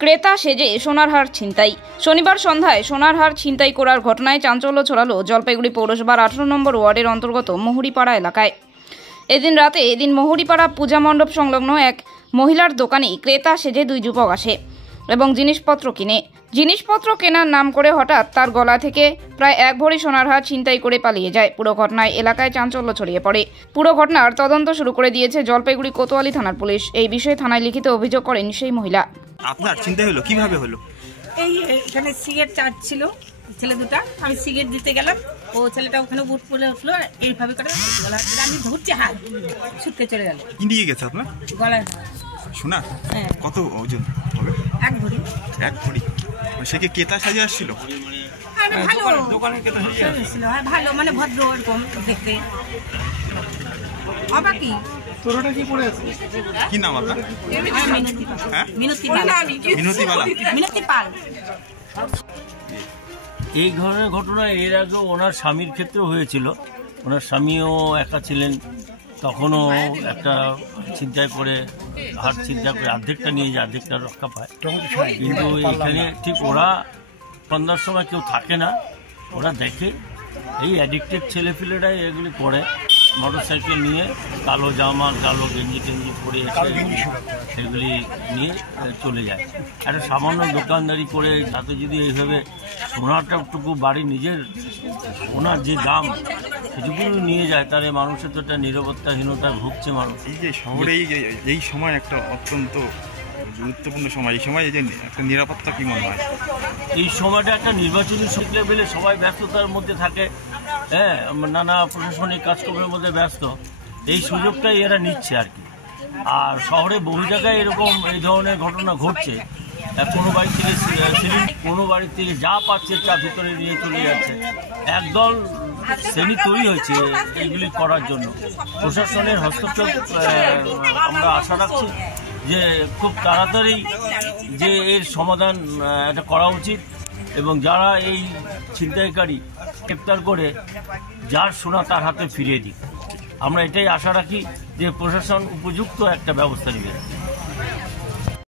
ক্রেতা সেজে সোনার হার ছিনতাই। শনিবার সন্ধ্যায় সোনার হার ছিনতাই করার ঘটনায় চাঞ্চল্য ছড়ালো জলপাইগুড়ি পৌরসভার 18 নম্বর ওয়ার্ডের অন্তর্গত মহুরিপাড়া এলাকায়। এদিন মহুরিপাড়া পূজা মণ্ডপ সংলগ্ন এক মহিলার দোকানে ক্রেতা সেজে দুই যুবক আসে এবং জিনিসপত্র কেনার নাম করে হঠাৎ তার গলা থেকে প্রায় 1 ভরি সোনার হার ছিনতাই করে পালিয়ে যায়। পুরো ঘটনায় এলাকায় চাঞ্চল্য ছড়িয়ে পড়ে। পুরো ঘটনার তদন্ত শুরু করে দিয়েছে জলপাইগুড়ি কোতোয়ালি থানার পুলিশ। এই বিষয়ে থানায় লিখিত অভিযোগ করেন সেই মহিলা। আপনার চিন্তা হলো কিভাবে হলো? এখানে সিগারেট চাটছিল ছেলে দুটা, আমি সিগারেট দিতে গেলাম, ও ছেলেটা ওখানে বুট পরে উঠলো, এইভাবে করে আমি ধরছি, হাত ছুটকে চলে গেল। কি নিয়ে গেছে আপনার? গলায় সোনা। কত ওজন হবে? 1 ভরি। 1 ভরি। সে কি ক্রেতা সাজে আসছিল? ভালো মানে ভদ্র এরকম দেখতে। কি তোরটা কি পড়ে আছে? কি নাম আপনার? মিনতি পাল। এই ধরনের ঘটনা এর আগেও ওনার স্বামীর ক্ষেত্রেও হয়েছিল। ওনার স্বামীও একা ছিলেন, তখনও একটা ছিনতাই করে হাত ছিনতাই করে অর্ধেকটা নিয়ে যায়, অর্ধেকটা রক্ষা পায়। কিন্তু এখানে ঠিক ওরা সন্ধ্যার সময় কেউ থাকে না, ওরা দেখে এই অ্যাডিক্টেড ছেলেপিলেরাই এগুলি করে। মোটর সাইকেল নিয়ে কালো জামা কালো গেঞ্জি টেঞ্জি পরে এসে সেগুলি নিয়ে চলে যায়। একটা সামান্য দোকানদারি করে তাতে যদি এইভাবে সোনাটাটুকু বাড়ি নিজের সোনার যে দাম সেটুকু নিয়ে যায়, তাহলে মানুষের তো একটা নিরাপত্তাহীনতায় ভুগছে মানুষ। এই যে শহরে এই সময় একটা অত্যন্ত গুরুত্বপূর্ণ সময়, এই সময় এই যে একটা নিরাপত্তা কি মনে হয়? এই সময়টা একটা নির্বাচনী লেভেলে সবাই ব্যস্ততার মধ্যে থাকে, হ্যাঁ, নানা প্রশাসনিক কাজকর্মের মধ্যে ব্যস্ত। এই সুযোগটাই এরা নিচ্ছে আর কি। আর শহরে বহু জায়গায় এরকম এই ধরনের ঘটনা ঘটছে। কোনো বাড়ি থেকে কোনো বাড়ি থেকে যা পাচ্ছে তা ভিতরে নিয়ে চলে যাচ্ছে। একদল শ্রেণী তৈরি হয়েছে এইগুলি করার জন্য। প্রশাসনের হস্তক্ষেপ আমরা আশা রাখছি যে খুব তাড়াতাড়ি যে এর সমাধান এটা করা উচিত এবং যারা এই ছিনতাইকারী গ্রেপ্তার করে যার সোনা তার হাতে ফিরিয়ে দিই। আমরা এটাই আশা রাখি যে প্রশাসন উপযুক্ত একটা ব্যবস্থা নেবে।